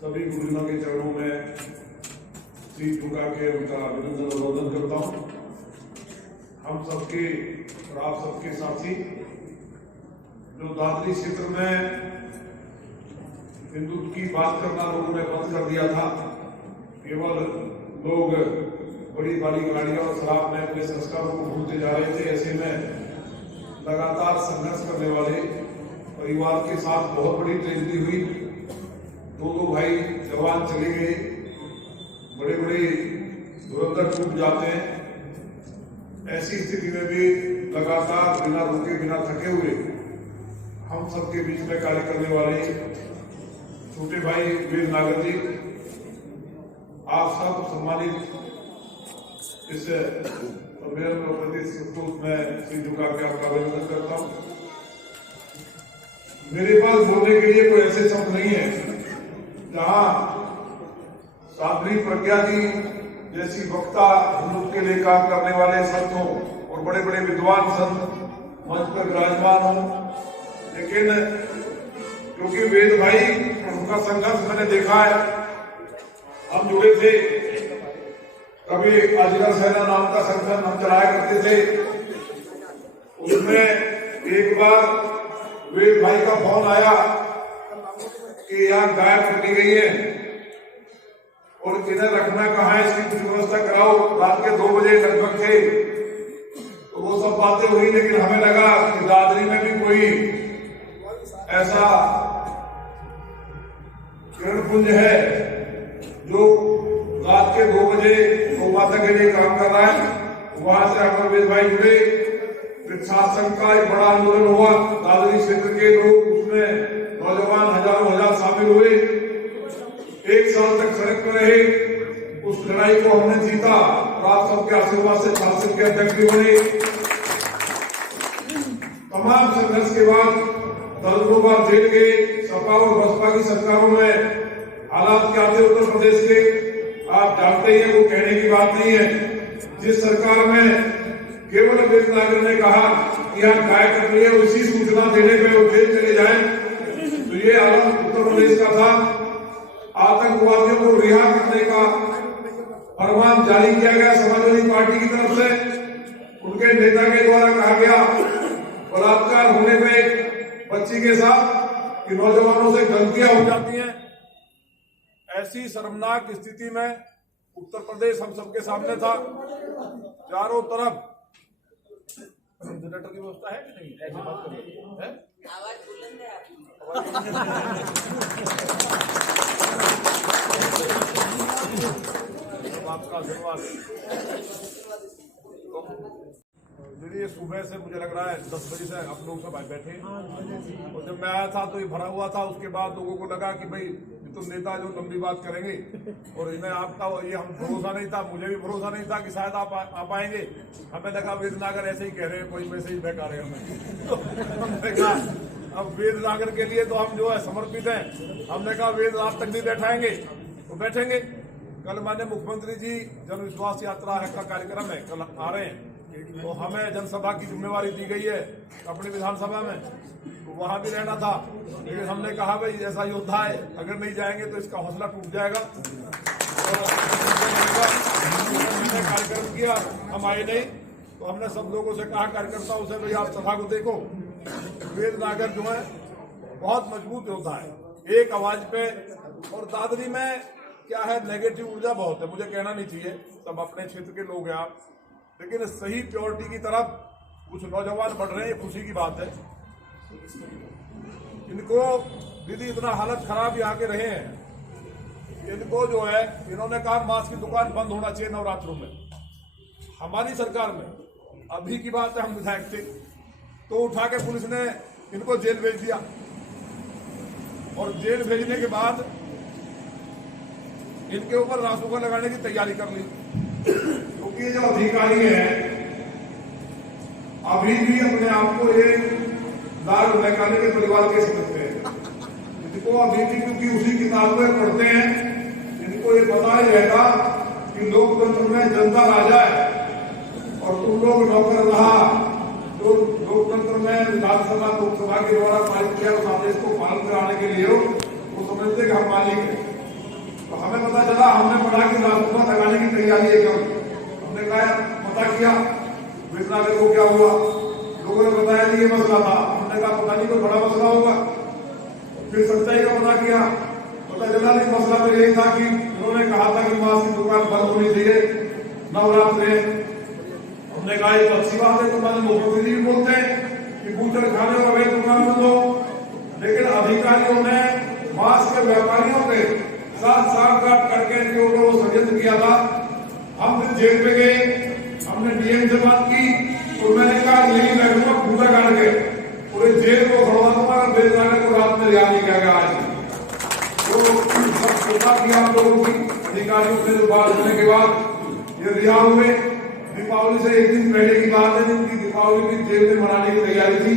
सभी गुरुजनों के चरणों में सिर झुका के उनका अभिनंदन और वंदन करता हूँ। हम सबके और आप सबके साथी जो दादरी क्षेत्र में हिंदुत्व की बात करना लोगों ने बंद कर दिया था, केवल लोग बड़ी बड़ी गाड़ियों और शराब में अपने संस्कारों को भूलते जा रहे थे। ऐसे में लगातार संघर्ष करने वाले परिवार के साथ बहुत बड़ी ट्रेजेडी हुई। दो भाई जवान चले गए, बड़े बड़े धुरंधर टूट जाते हैं। ऐसी स्थिति में भी लगातार बिना रुके बिना थके हुए हम सबके बीच में कार्य करने वाले छोटे भाई वीर नागर जी, आप सब सम्मानित इस सम्मेलन और प्रदेश में सिर झुका के आपका अभिनंदन करता हूँ। मेरे पास बोलने के लिए कोई ऐसे शब्द नहीं है जहां साध्वी प्रज्ञा जी जैसी वक्ता हिंदुत्व के लिए काम करने वाले संत हो और बड़े बड़े विद्वान संत मंच पर विराजमान हो, लेकिन क्योंकि वेद भाई उनका संघर्ष मैंने देखा है, हम जुड़े थे, कभी अजगर सेना नाम का संगठन हम चलाया करते थे। उसमें एक बार वेद भाई का फोन आया कि यहाँ गाय पकड़ी गई है और इन्हें रखना कहाँ है, इसकी कुछ व्यवस्था कराओ। रात के 2 बजे लगभग थे, तो वो सब बातें हुई, लेकिन हमें लगा कि दादरी में भी कोई ऐसा किरणपुंज है जो रात के 2 बजे गौ माता के लिए काम कर रहा है। वहां से अमरवेद भाई जुड़े, फिर शासन का एक बड़ा आंदोलन हुआ, दादरी क्षेत्र के लोग उसमें नौजवान हजार शामिल हुए, 1 साल तक सड़क पर रहे। उस लड़ाई को हमने जीता और आप सबके आशीर्वाद से शासन के अध्यक्ष भी बने। तमाम संघर्ष के बाद दर्जनों बार जेल गए। सपा और बसपा की सरकारों में हालात क्या थे उत्तर प्रदेश के आप जानते ही हैं, वो कहने की बात नहीं है। जिस सरकार में केवल वीर नागर ने कहा कि यहाँ गाय कट रही है, उसी सूचना देने पे वो जेल चले जाए, तो ये आलम उत्तर प्रदेश का था। आतंकवादियों को रिहा करने का फरमान जारी किया गया समाजवादी पार्टी की तरफ से। उनके नेता के द्वारा कहा गया बलात्कार होने पे बच्ची के साथ कि नौजवानों से गलतियां हो जाती हैं। ऐसी शर्मनाक स्थिति में उत्तर प्रदेश हम सबके सामने था। चारों तरफ जनरेटर की व्यवस्था है कि नहीं? ऐसी बात करिए, आवाज बुलंद है आपका आशीर्वाद। ये सुबह से मुझे लग रहा है 10 बजे से आप लोग सब बैठे, और जब मैं आया था तो ये भरा हुआ था। उसके बाद लोगों को लगा कि भाई तुम नेता जो लंबी बात करेंगे, और इन्हें आपका ये हम भरोसा नहीं था, मुझे भी भरोसा नहीं था कि शायद आप आएंगे। हमें लगा वेद नागर ऐसे ही कह रहे हैं, कोई मैसेज बेकार है हमें। तो हमने कहा अब वेद नागर के लिए तो हम जो है समर्पित हैं। हमने कहा वेद आप तक नहीं बैठाएंगे तो बैठेंगे। कल माननीय मुख्यमंत्री जी जन विश्वास यात्रा का कार्यक्रम है, कल आ रहे हैं, तो हमें जनसभा की जिम्मेवारी दी गई है अपनी विधानसभा में, तो वहां भी रहना था। लेकिन हमने कहा भाई ऐसा योद्धा है, अगर नहीं जाएंगे तो इसका हौसला टूट जाएगा। हमने कार्यक्रम किया, हम आए नहीं, तो हमने सब लोगों से कहा कार्यकर्ताओं से भाई आप सभा को देखो, वेद नागर जो है बहुत मजबूत योद्धा है, एक आवाज पे। और दादरी में क्या है, नेगेटिव ऊर्जा बहुत है, मुझे कहना नहीं चाहिए, सब अपने क्षेत्र के लोग हैं आप, लेकिन सही प्योरिटी की तरफ कुछ नौजवान बढ़ रहे हैं, ये खुशी की बात है। इनको दीदी इतना हालत खराब यहाँ के रहे हैं, इनको जो है इन्होंने कहा मांस की दुकान बंद होना चाहिए नवरात्रों में। हमारी सरकार में अभी की बात है, हम विधायक थे, तो उठा के पुलिस ने इनको जेल भेज दिया, और जेल भेजने के बाद इनके ऊपर रासुका लगाने की तैयारी कर ली। क्योंकि ये जो अधिकारी हैं अभी भी अपने आप को एक दार महकाने के परिवार के समझते हैं। इनको अभी भी क्योंकि उसी किताब में पढ़ते हैं, इनको ये पता ही रहेगा कि लोकतंत्र में जनता राजा है और तुम लोग नौकर रहा। जो लोकतंत्र में विधानसभा लोकसभा के द्वारा पारित किया उस आदेश को पालन कराने के लिए वो समझते कि हम मालिक हैं। तो हमें पता चला, हमने पढ़ा कि राजकुमार लगाने की तैयारी है कम। हमने कहा पता किया विश्वनाथ को क्या हुआ, लोगों ने बताया कि ये मसला था। हमने कहा पता नहीं कोई बड़ा मसला होगा। फिर सच्चाई का पता किया, पता चला नहीं मसला तो यही था कि उन्होंने कहा था कि मांस की दुकान बंद होनी चाहिए नवरात्रि। हमने कहा ये अच्छी बात है, तुम्हारे मुख्यमंत्री भी बोलते हैं कि बूचर खाने और अवैध दुकान बंद हो, लेकिन अधिकारियों ने मांस के व्यापारियों के साथ साठ करके जो षड्यंत्र किया था। हम फिर जेल में गए, हमने डीएम से बात की और मैंने कहा यही बैठूंगा पूजा काट के पूरे जेल को खड़वा दूंगा और बेचारे को रात में रिहा नहीं किया गया। आज तो सब सोचा किया आप लोगों की अधिकारियों से जो बात होने के बाद ये रिहा हुए। दीपावली से एक दिन पहले की बात है, जिनकी दीपावली की जेल में मनाने की तैयारी थी।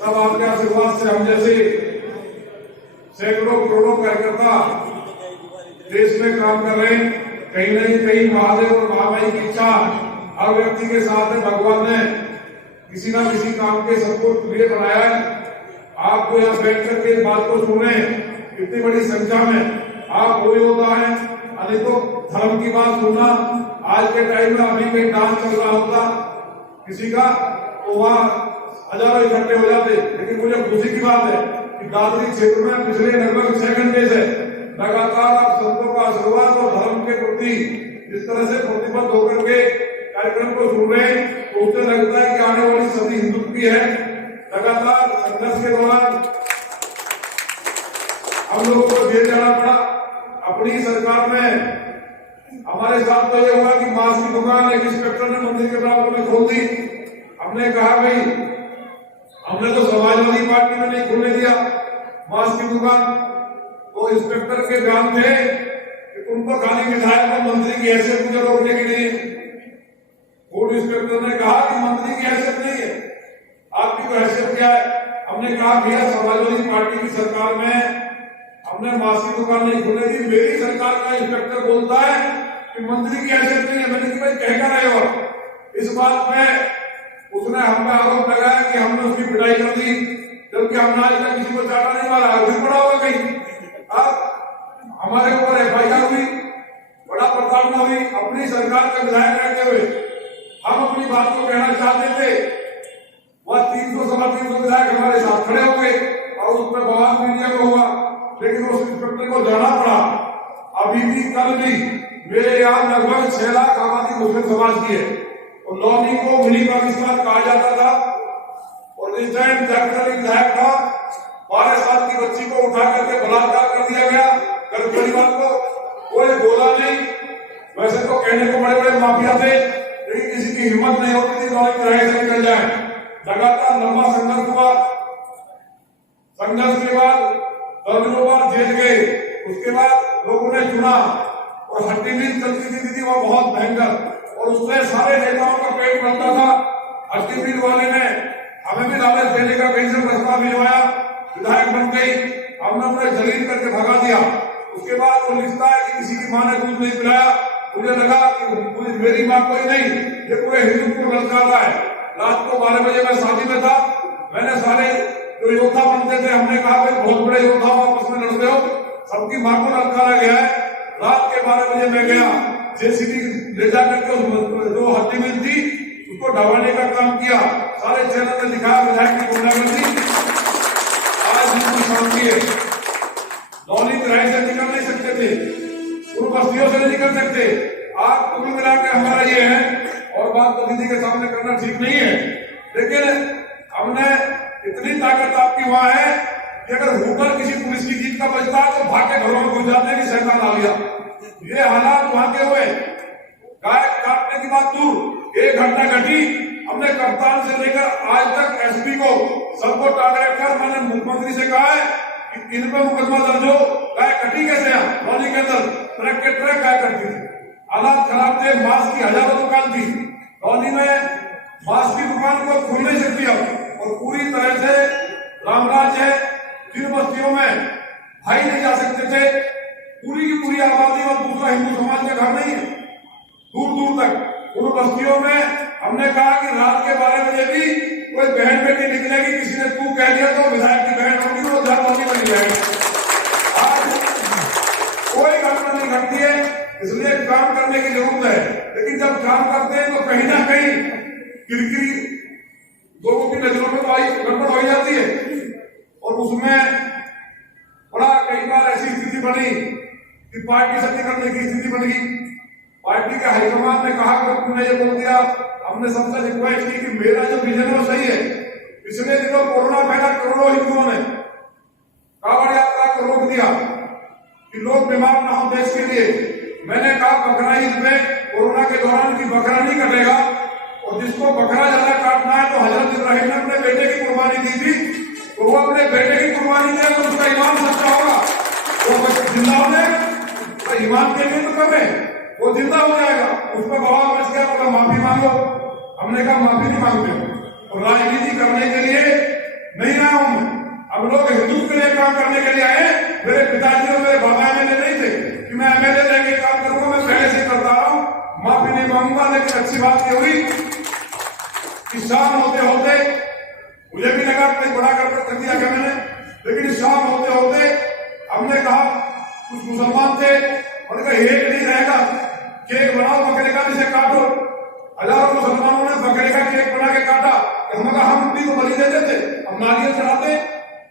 सब आपके आशीर्वाद से हम जैसे सैकड़ों करोड़ों कार्यकर्ता देश में काम कर रहे हैं। कहीं नहीं कहीं महादेव और महामाई की इच्छा हर व्यक्ति के साथ है। भगवान ने किसी ना किसी काम के सबको लिए बनाया है। आपको यहाँ बैठ करके इस बात को सुन रहे हैं इतनी बड़ी संख्या में, आप वही होता है। अनेकों धर्म की बात सुनना, आज के टाइम में अभी कहीं डांस चल रहा होता किसी का तो वहाँ हजारों इकट्ठे हो जाते। लेकिन मुझे खुशी की बात है कि दादरी क्षेत्र में पिछले लगभग 6 घंटे से लगातार आप संतों का आशीर्वाद और धर्म के प्रति इस तरह से प्रतिबद्ध होकर के कार्यक्रम को सुन रहे हैं, तो उससे लगता है कि आने वाली सदी हिंदुत्व की है। लगातार संघर्ष के दौरान हम लोगों को जेल जाना पड़ा। अपनी सरकार में हमारे साथ तो ये हुआ कि मांस की दुकान एक इंस्पेक्टर ने मंदिर के बराबर में खोल दी। हमने कहा भाई हमने तो समाजवादी पार्टी में नहीं खुलने दिया मांस की दुकान। तो इंस्पेक्टर के बयान थे कि तुम तो खाली विधायक और मंत्री की हैसियत मुझे रोकने के लिए। फूड इंस्पेक्टर ने कहा कि मंत्री की हैसियत नहीं है, आपकी तो हैसियत क्या है। हमने कहा भैया समाजवादी पार्टी की सरकार में हमने मांस की दुकान नहीं खुलने दी, मेरी सरकार का इंस्पेक्टर बोलता है कि मंत्री की हैसियत नहीं है। मैंने कहा भाई कह क्या रहे हो। इस बात में उसने हम पे आरोप लगाया कि हमने उसकी पिटाई कर दी, जबकि हमने आज तक किसी को चाटा नहीं मारा। अभी पड़ा होगा कहीं, अब हमारे ऊपर एफआईआर हुई, बड़ा प्रताड़ना हुई। अपनी सरकार का विधायक रहते हुए हम अपनी बात को कहना चाहते थे, वह 300-350 विधायक हमारे साथ खड़े हो गए और उसमें बवाल मीडिया में हुआ, लेकिन उस इंस्पेक्टर को जाना पड़ा। अभी भी कल भी मेरे यहाँ लगभग 6 लाख आबादी मुस्लिम समाज की है और लॉनी को मिनी पाकिस्तान कहा जाता था। और इस टाइम जाकर विधायक था, 12 साल की बच्ची को उठा करके बलात्कार कर दिया गया। घर परिवार को कोई बोला नहीं। वैसे तो कहने को बड़े बड़े माफिया थे, लेकिन किसी की हिम्मत नहीं होती थी लॉनी किराए से निकल जाए। लगातार लंबा संघर्ष हुआ। संघर्ष के बाद दर्जनों बार जेल गए। उसके बाद लोगों ने चुना और हड्डी मील चलती थी वह बहुत भयंकर, और उससे सारे नेताओं का पेट भरता था। हड्डी मील वाले ने हमें भी लालच देने का कहीं से प्रस्ताव भिजवाया, विधायक बन गई, हमने उन्हें जलील करके भगा दिया। उसके बाद वो लिखता है कि किसी की मां ने दूध नहीं पिलाया। मुझे लगा कि मेरी मां कोई नहीं, ये पूरे हिंदुत्व को ललकार रहा है। रात को 12 बजे मैं शादी में था, मैंने सारे जो योद्धा बनते थे हमने कहा भाई बहुत बड़े योद्धा आपस में लड़ते हो, सबकी मां को ललकारा गया है। रात के 12 बजे मैं गया, जेसीबी ले जाकर के जो हड्डी मिल थी उसको ढवाने का काम किया। सारे चैनल में दिखाया विधायक की गुंडागर्दी। आज हिंदू शांति है, लॉनी किराए से निकल नहीं सकते थे, उन बस्तियों से नहीं निकल सकते। आज कुल मिला के हमारा ये है, और बात तो दीदी के सामने करना ठीक नहीं है, लेकिन हमने इतनी ताकत आपकी वहां है कि अगर होकर किसी पुलिस की जीत का बचता है तो भाग के घरों में घुस जाते हैं कि शैतान आ गया। ये हालात वहां के हुए। गाय काटने की बात दूर, 1 घटना घटी, हमने कप्तान से लेकर आज तक एसपी को सबको टारगेट कर मैंने मुख्यमंत्री से कहा है कि इन पे मुकदमा दर्ज हो। गाय कटी कैसे लॉनी के अंदर ट्रक के ट्रक गाय करती थी, हालात खराब थे। मांस की हजारों दुकान थी लॉनी में, मांस की दुकान को खुल नहीं सकती अब, और पूरी तरह से रामराज है। जिन बस्तियों में भाई नहीं जा सकते थे, पूरी की पूरी आबादी और दूसरा हिंदू समाज का घर नहीं है दूर दूर तक, उन बस्तियों में हमने कहा कि रात के 12 बजे भी कोई बहन बेटी निकलेगी, किसी ने तू कह दिया तो विधायक की बहन होगी, वो जान होगी बनी जाएगी। आज कोई घटती है, इसलिए काम करने की जरूरत है। लेकिन जब काम करते हैं तो कहीं ना कहीं किरकिरी लोगों की नजरों में तो गड़बड़ हो जाती है, और उसमें बड़ा कई बार ऐसी स्थिति बनी कि पार्टी से निकलने की स्थिति बन गई। पार्टी के हाईकमान ने कहा कि तुमने ये बोल दिया, हमने सबसे रिक्वेस्ट की कि मेरा जो विजन है वो सही है। पिछले दिनों कोरोना फैला, करोड़ों हिंदुओं ने कांवड़ यात्रा को रोक दिया कि लोग बीमार ना हो देश के लिए। मैंने कहा बकरा ईद में कोरोना के दौरान की बकरा नहीं कटेगा, और जिसको बकरा ज्यादा काटना है तो हजरत इब्राहिम ने अपने बेटे की कुर्बानी दी थी, तो वो अपने बेटे की कुर्बानी दे तो उसका ईमान सच्चा होगा। वो जिंदा होने तो ईमान के लिए तो करे, वो जिंदा हो जाएगा। उस पर बवाल मच गया, बोला माफी मांगो। हमने कहा माफी नहीं मांगते, और राजनीति करने के लिए नहीं आया हूं मैं। अब लोग हिंदू के लिए काम करने के लिए आए। मेरे पिताजी और मेरे बाबा एमएलए नहीं थे कि मैं एमएलए लेके काम करूंगा, मैं पहले से करता रहा हूं, माफी नहीं मांगूंगा। लेकिन अच्छी बात ये हुई कि शाम होते होते मुझे भी लगा कोई बड़ा कर दिया क्या मैंने, लेकिन शाम होते होते हमने कहा, कुछ मुसलमान थे, उन्होंने कहा एक नहीं रहेगा, केक बनाओ बकरे का, जिसे काटो। हजारों मुसलमानों ने बकरे का केक बना के काटा। हमने कहा हम भी तो बलि देते थे, अब नारियल चढ़ाते,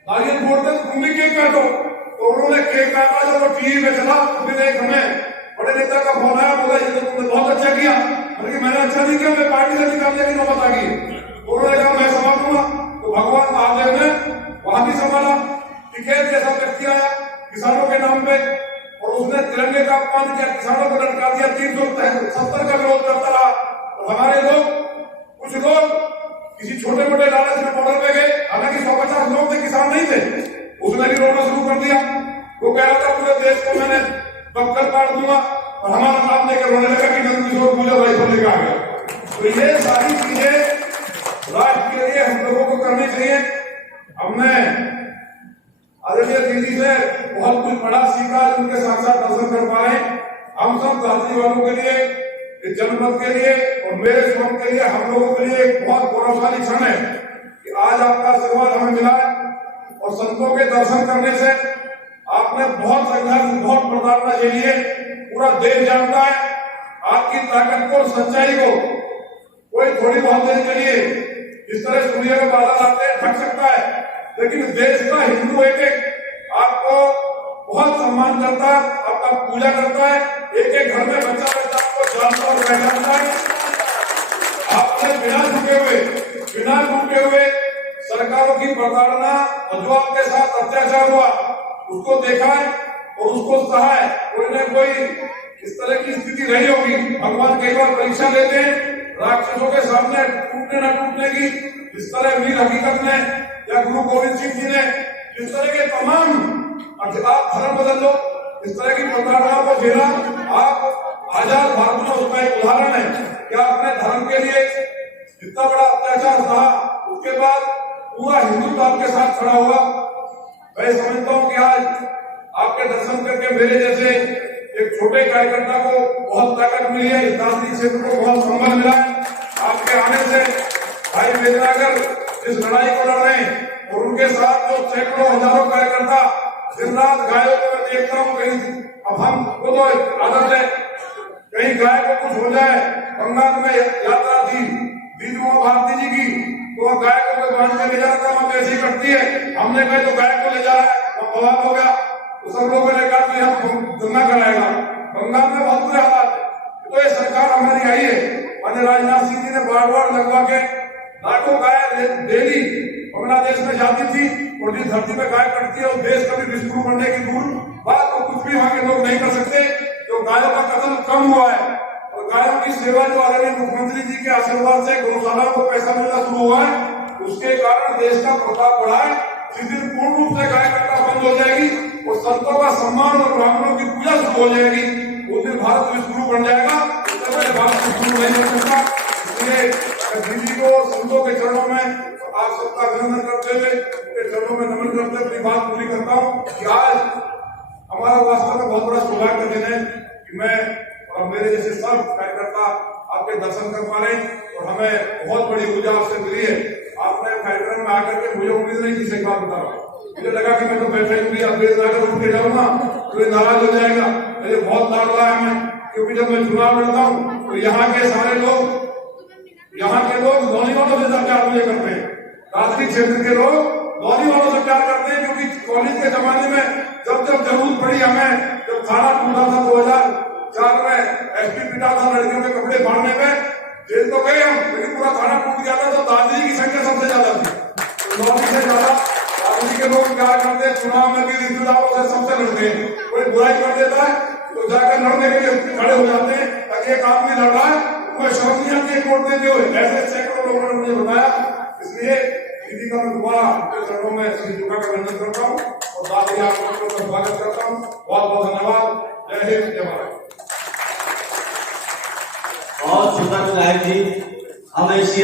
नारियल फोड़ते, तुम भी केक काटो। तो उन्होंने केक काटा, जब वो टीवी पे चला तो फिर एक हमें बड़े नेता का फोन आया, बोला ये तो तुमने बहुत अच्छा किया। मैंने अच्छा नहीं किया, मैं पार्टी से निकालने की नौबत आ गई। उन्होंने कहा मैं संभालूंगा, तो भगवान महादेव ने वहां भी संभाला। टिकैत जैसा व्यक्ति आया किसानों के नाम पे, और उसने तिरंगे का अपमान किया, किसानों को लटका दिया, 370 का विरोध करता रहा। तो हमारे लोग, कुछ लोग किसी छोटे मोटे लालच में बॉर्डर पे गए, हालांकि 150 लोग थे, किसान नहीं थे, उसने भी रोना शुरू कर दिया। वो कह रहा था पूरे देश को मैंने बक्कर काट दूंगा, और हमारा नाम लेकर रोने लगा कि नंदकिशोर पूजा राइफल लेकर आ गया। तो ये सारी चीजें राष्ट्र के लिए हम लोगों को करनी चाहिए। हमने आदरणीय दीदी से बहुत कुछ बड़ा सीखा, उनके साक्षात दर्शन कर पाए। हम सब जाति वालों के लिए, इस जनपद के लिए और मेरे स्वयं के लिए, हम लोगों के लिए एक बहुत गौरवशाली क्षण है कि आज आपका आशीर्वाद हमें मिला है। और संतों के दर्शन करने से आपने बहुत संघर्ष, बहुत प्रताड़ना झेली है, पूरा देश जानता है आपकी ताकत को, सच्चाई को। कोई थोड़ी बहुत देर के लिए इस तरह सूर्य में बादल आते हैं, ढक सकता है, लेकिन देश का हिंदू एक एक आपको बहुत सम्मान करता है, आपका पूजा करता है। एक एक घर में बच्चा बच्चा आपको जानता और पहचानता है। आपने बिना झुके हुए सरकारों की प्रताड़ना और जो आपके साथ अत्याचार हुआ उसको देखा है और उसको सहा है। कोई न कोई इस तरह की स्थिति रही होगी। भगवान कई बार परीक्षा लेते हैं राक्षसों के सामने टूटने न टूटने की। इस तरह वीर हकीकत ने या गुरु गोविंद सिंह जी ने जिस तरह के तमाम आप धर्म बदल लो, इस तरह की प्रताड़ना को झेला। आप आजाद भारत में उसका एक उदाहरण है कि आपने धर्म के लिए जितना बड़ा अत्याचार सहा, उसके बाद पूरा हिंदुत्व आपके साथ खड़ा हुआ। मैं समझता हूँ कि आज आपके दर्शन करके मेरे जैसे एक छोटे कार्यकर्ता को बहुत ताकत मिली है, इस दार्शनिक क्षेत्र को बहुत संबल मिला है। आपके आने से भाई वेदनागर जिस लड़ाई को लड़ रहे हैं और उनके साथ जो सैकड़ों हजारों कार्यकर्ता दिन रात गायों को मैं देखता हूँ। कहीं अब हम को तो आदत है, कहीं गाय को कुछ हो जाए। बंगाल में यात्रा थी दीदी भारती जी की, तो वह गाय को कोई बांध के ले जा रहा था, वहां कैसी करती है। हमने कहा तो गाय को ले जा रहा है, वो बवाल हो गया। तो सब लोगों ने कहा कि हम दंगा कराएगा। बंगाल में बहुत बुरे हालात है। तो ये सरकार हमारी आई है, माननीय राजनाथ सिंह जी ने बार लगवा के लाखों गाय डेली बांग्लादेश में जाती थी, और जिस धरती में गाय कटती है उस देश कभी विस्फोट बनने की दूर बात, तो कुछ भी वहां के लोग नहीं कर सकते। जो गायों का कत्ल कम हुआ है और गायों की सेवा जो आदरणीय मुख्यमंत्री जी के आशीर्वाद से गौशालाओं को पैसा मिलना शुरू हुआ है, उसके कारण देश का प्रताप बढ़ा है। जिस दिन पूर्ण रूप से गाय कटना बंद हो जाएगी और संतों का सम्मान और ब्राह्मणों की पूजा शुरू हो जाएगी, उस दिन भारत विश्वगुरु बन जाएगा। भारत विश्वगुरु नहीं बन सकता। इसलिए दीदी को संतों के चरणों में आप सबका अभिनंदन करते हुए, उनके चरणों में नमन करते हुए अपनी बात पूरी करता हूँ कि आज हमारा वास्तव में बहुत बड़ा सौभाग्य दिन है कि मैं और मेरे जैसे सब कार्यकर्ता आपके दर्शन कर पा रहे हैं, और हमें बहुत बड़ी ऊर्जा आपसे मिली है। आपने कार्यक्रम में आकर के मुझे उम्मीद नहीं थी, सही बात बता रहा हूँ। मुझे लगा कि मैं तो बैठे हुई उठ के जाऊंगा तो नाराज हो जाएगा, मुझे बहुत लाभ रहा है हमें, क्योंकि जब मैं चुनाव लड़ता हूँ तो यहाँ के सारे लोग, यहाँ के लोग नौजवानों से प्यार मुझे करते हैं, राजनीतिक क्षेत्र के लोग नौजवानों से प्यार करते हैं, क्योंकि कॉलेज के जमाने में जब जरूरत पड़ी हमें, जब थाना टूटा था 2004 में, एसपी पिटा था लड़कियों के कपड़े फाड़ने में, जेल तो गए हम, लेकिन पूरा थाना टूट गया था, तो दादी की संख्या सबसे ज्यादा थी, तो नौकरी से ज्यादा दादी के लोग प्यार करते हैं। चुनाव में भी रिश्तेदारों से सबसे लड़ते हैं, कोई बुराई कर देता है तो जाकर लड़ने के लिए खड़े हो जाते हैं, ताकि एक आदमी लड़ रहा है मैं शर्म नहीं आती है वोट देते हुए, ऐसे सैकड़ों लोगों ने मुझे बताया। इसलिए दीदी का मैं दोबारा आपके चरणों में श्री झुका कर वंदन करता हूँ और साथ ही आप लोगों का स्वागत करता हूँ। बहुत बहुत धन्यवाद। जय हिंद, जय भारत। बहुत शुक्रिया जी। हम ऐसी